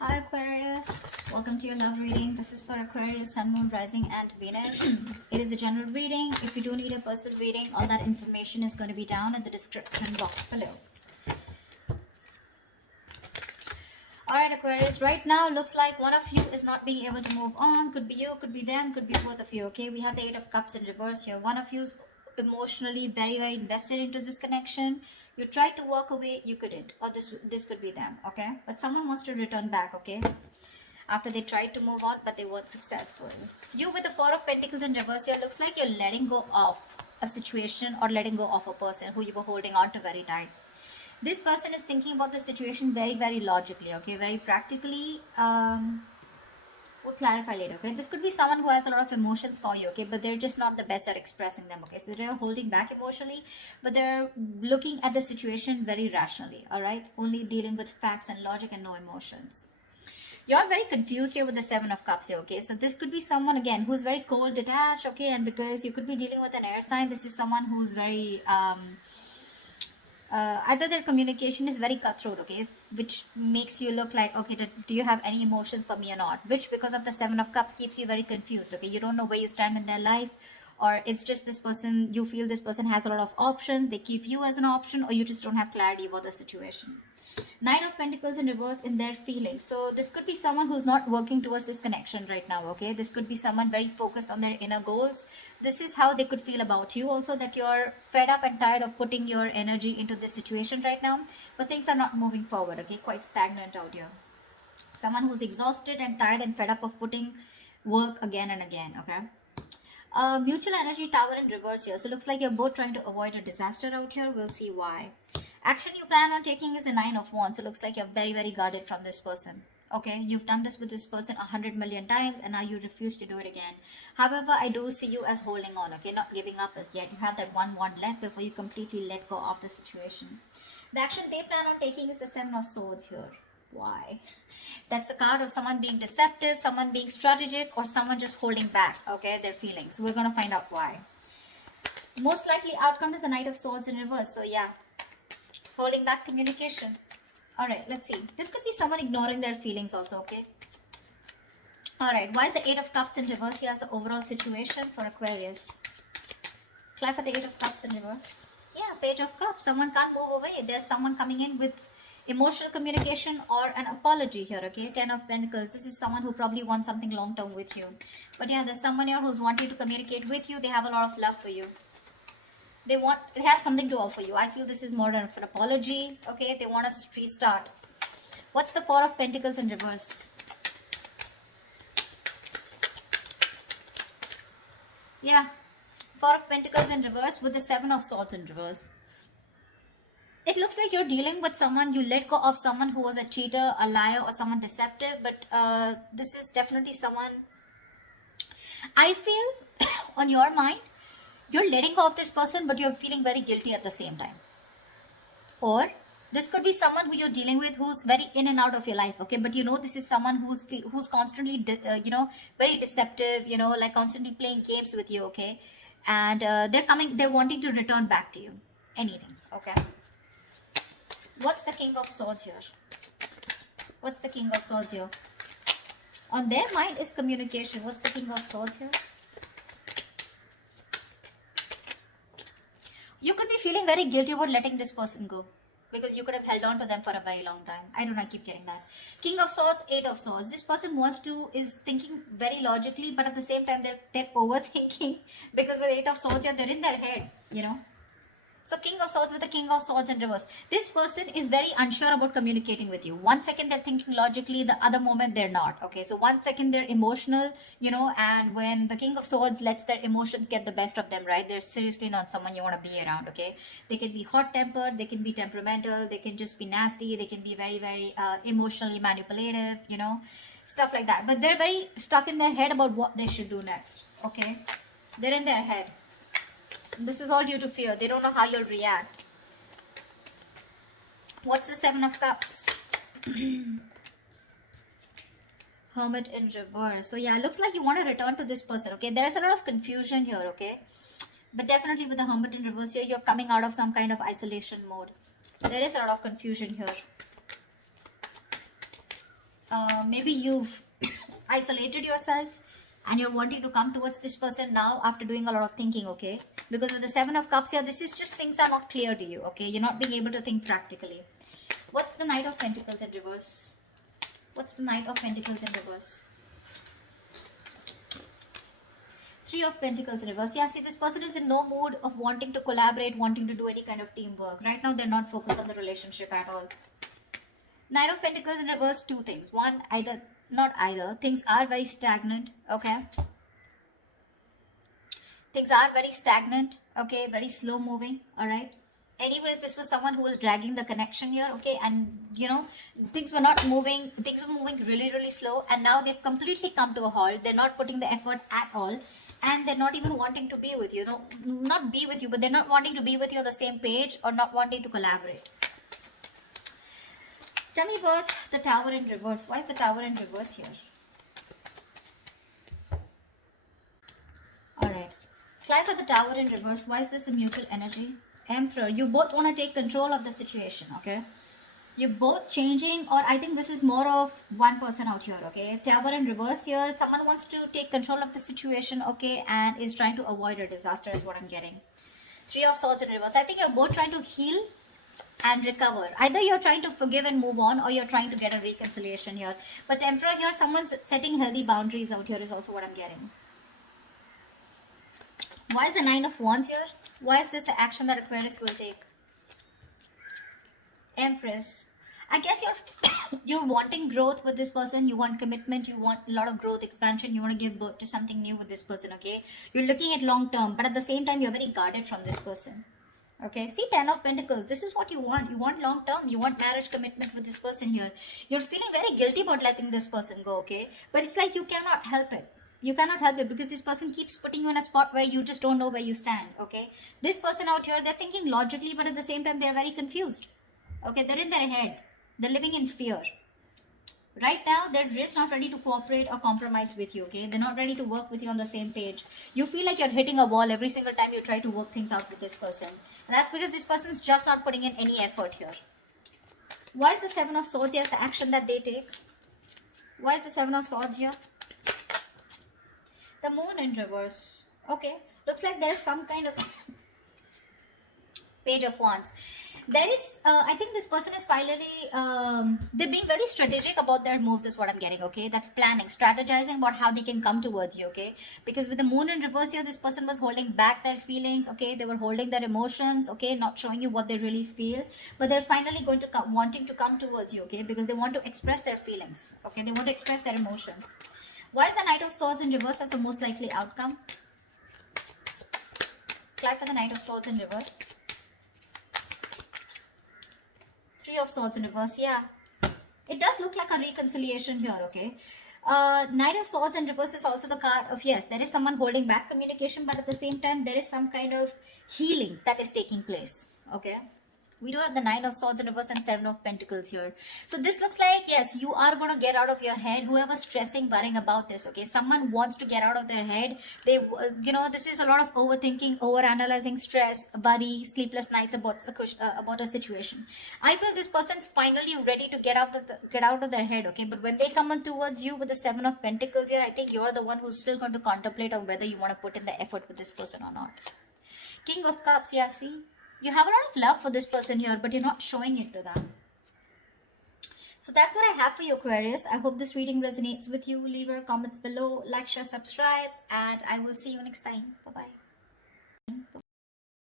Hi Aquarius, welcome to your love reading. This is for Aquarius, Sun, Moon, Rising and Venus. It is a general reading. If you do need a personal reading, all that information is going to be down in the description box below. Alright Aquarius, right now looks like one of you is not being able to move on. Could be you, could be them, could be both of you, okay? We have the Eight of Cups in reverse here. One of you is emotionally very invested into this connection. You tried to walk away, you couldn't, or this could be them, okay? But someone wants to return back, okay? After they tried to move on, but they weren't successful. You with the Four of Pentacles in reverse here, looks like you're letting go of a situation or letting go of a person who you were holding on to very tight. This person is thinking about the situation very logically, okay, very practically. We'll clarify later, okay? This could be someone who has a lot of emotions for you, okay, but they're just not the best at expressing them, okay? So they're holding back emotionally, but they're looking at the situation very rationally, all right? Only dealing with facts and logic and no emotions. You're very confused here with the Seven of Cups here, okay? So this could be someone, again, who's very cold, detached, okay? And because you could be dealing with an air sign, this is someone who's very... either their communication is very cutthroat, okay, which makes you look like, okay, do you have any emotions for me or not, which because of the Seven of Cups keeps you very confused, okay? You don't know where you stand in their life, or it's just this person, you feel this person has a lot of options, they keep you as an option, or you just don't have clarity about the situation. Nine of Pentacles in reverse in their feelings. So this could be someone who's not working towards this connection right now, okay? This could be someone very focused on their inner goals. This is how they could feel about you also, that you're fed up and tired of putting your energy into this situation right now, but things are not moving forward, okay? Quite stagnant out here. Someone who's exhausted and tired and fed up of putting work again and again, okay? Mutual energy tower in reverse here. So looks like you're both trying to avoid a disaster out here. We'll see why. Action you plan on taking is the Nine of Wands. So looks like you're very guarded from this person. Okay, you've done this with this person 100 million times and now you refuse to do it again. However, I do see you as holding on, okay, not giving up as yet. You have that one wand left before you completely let go of the situation. The action they plan on taking is the Seven of Swords here. Why? That's the card of someone being deceptive, someone being strategic, or someone just holding back, okay, their feelings. We're going to find out why. Most likely outcome is the Knight of Swords in reverse. So yeah, holding back communication. All right, let's see. This could be someone ignoring their feelings also, okay? All right, why is the Eight of Cups in reverse? Here's the overall situation for Aquarius. Apply for the Eight of Cups in reverse. Yeah, Page of Cups. Someone can't move away. There's someone coming in with emotional communication or an apology here, okay? Ten of Pentacles. This is someone who probably wants something long term with you. But yeah, there's someone here who's wanting to communicate with you. They have a lot of love for you. They have something to offer you. I feel this is more of an apology, okay? They want to restart. What's the Four of Pentacles in reverse? Yeah, Four of Pentacles in reverse with the Seven of Swords in reverse. It looks like you're dealing with someone, you let go of someone who was a cheater, a liar, or someone deceptive. But this is definitely someone, I feel, on your mind, you're letting go of this person, but you're feeling very guilty at the same time. Or this could be someone who you're dealing with who's very in and out of your life, okay? But you know this is someone who's constantly, very deceptive, like constantly playing games with you, okay? And they're wanting to return back to you. Anything, okay? What's the King of Swords here? What's the King of Swords here? On their mind is communication. What's the King of Swords here? You could be feeling very guilty about letting this person go, because you could have held on to them for a very long time. I don't know, I keep getting that. King of Swords, Eight of Swords. This person is thinking very logically, but at the same time they're overthinking, because with Eight of Swords, they're in their head, So King of Swords with the King of Swords in reverse. This person is very unsure about communicating with you. One second they're thinking logically, the other moment they're not. Okay, so one second they're emotional, and when the King of Swords lets their emotions get the best of them, right? They're seriously not someone you want to be around, okay? They can be hot-tempered, they can be temperamental, they can just be nasty, they can be very emotionally manipulative, stuff like that. But they're very stuck in their head about what they should do next, okay? They're in their head. This is all due to fear. They don't know how you'll react. What's the Seven of Cups? Hermit in reverse. So yeah, looks like you want to return to this person, okay? There is a lot of confusion here, okay? But definitely with the Hermit in reverse here, you're coming out of some kind of isolation mode. There is a lot of confusion here. Maybe you've isolated yourself and you're wanting to come towards this person now after doing a lot of thinking, okay? Because with the Seven of Cups here, this is just things are not clear to you, okay? You're not being able to think practically. What's the Knight of Pentacles in reverse? What's the Knight of Pentacles in reverse? Three of Pentacles in reverse. Yeah, see, this person is in no mood of wanting to collaborate, wanting to do any kind of teamwork. Right now, they're not focused on the relationship at all. Knight of Pentacles in reverse, two things. One, things are very stagnant, okay? Things are very stagnant, okay? Very slow moving, all right? Anyways, this was someone who was dragging the connection here, okay? And, you know, things were not moving. Things were moving really, really slow. And now they've completely come to a halt. They're not putting the effort at all. And they're not even wanting to be with you. No, not be with you, but they're not wanting to be with you on the same page or not wanting to collaborate. Tell me about the Tower in reverse. Why is the Tower in reverse here? Alright. Fly for the Tower in reverse. Why is this a mutual energy? Emperor. You both want to take control of the situation, okay? You're both changing, or I think this is more of one person out here, okay? Tower in reverse here. Someone wants to take control of the situation, okay? And is trying to avoid a disaster is what I'm getting. Three of Swords in reverse. I think you're both trying to heal and recover. Either you're trying to forgive and move on, or you're trying to get a reconciliation here. But the Emperor here, someone's setting healthy boundaries out here is also what I'm getting. Why is the Nine of Wands here? Why is this the action that Aquarius will take? Empress. I guess you're wanting growth with this person. You want commitment. You want a lot of growth, expansion. You want to give birth to something new with this person, okay? You're looking at long term, but at the same time, you're very guarded from this person. Okay, see, 10 of Pentacles. This is what you want. You want long term. You want marriage commitment with this person here. You're feeling very guilty about letting this person go, okay? But it's like you cannot help it. You cannot help it because this person keeps putting you in a spot where you just don't know where you stand, okay? This person out here, they're thinking logically, but at the same time, they're very confused. Okay, they're in their head. They're living in fear. Right now, they're just not ready to cooperate or compromise with you, okay? They're not ready to work with you on the same page. You feel like you're hitting a wall every single time you try to work things out with this person. And that's because this person is just not putting in any effort here. Why is the Seven of Swords here? The action that they take. Why is the Seven of Swords here? The Moon in reverse. Okay, looks like there's some kind of Page of Wands. There is, I think this person is finally, they're being very strategic about their moves is what I'm getting, okay? That's planning, strategizing about how they can come towards you, okay? Because with the Moon in reverse here, this person was holding back their feelings, okay? They were holding their emotions, okay? Not showing you what they really feel. But they're finally going to come, wanting to come towards you, okay? Because they want to express their feelings, okay? They want to express their emotions. Why is the Knight of Swords in reverse as the most likely outcome? Apply for the Knight of Swords in reverse. Three of Swords in reverse, yeah. It does look like a reconciliation here, okay? Knight of Swords in reverse is also the card of, yes, there is someone holding back communication, but at the same time, there is some kind of healing that is taking place, okay? We do have the Nine of Swords in reverse and Seven of Pentacles here. So this looks like, yes, you are going to get out of your head. Whoever's stressing, worrying about this, okay? Someone wants to get out of their head. They, you know, this is a lot of overthinking, overanalyzing, stress, worry, sleepless nights about a situation. I feel this person's finally ready to get out of their head, okay? But when they come on towards you with the Seven of Pentacles here, I think you're the one who's still going to contemplate on whether you want to put in the effort with this person or not. King of Cups, yeah, see? You have a lot of love for this person here, but you're not showing it to them. So that's what I have for you, Aquarius. I hope this reading resonates with you. Leave your comments below, like, share, subscribe, and I will see you next time. Bye-bye.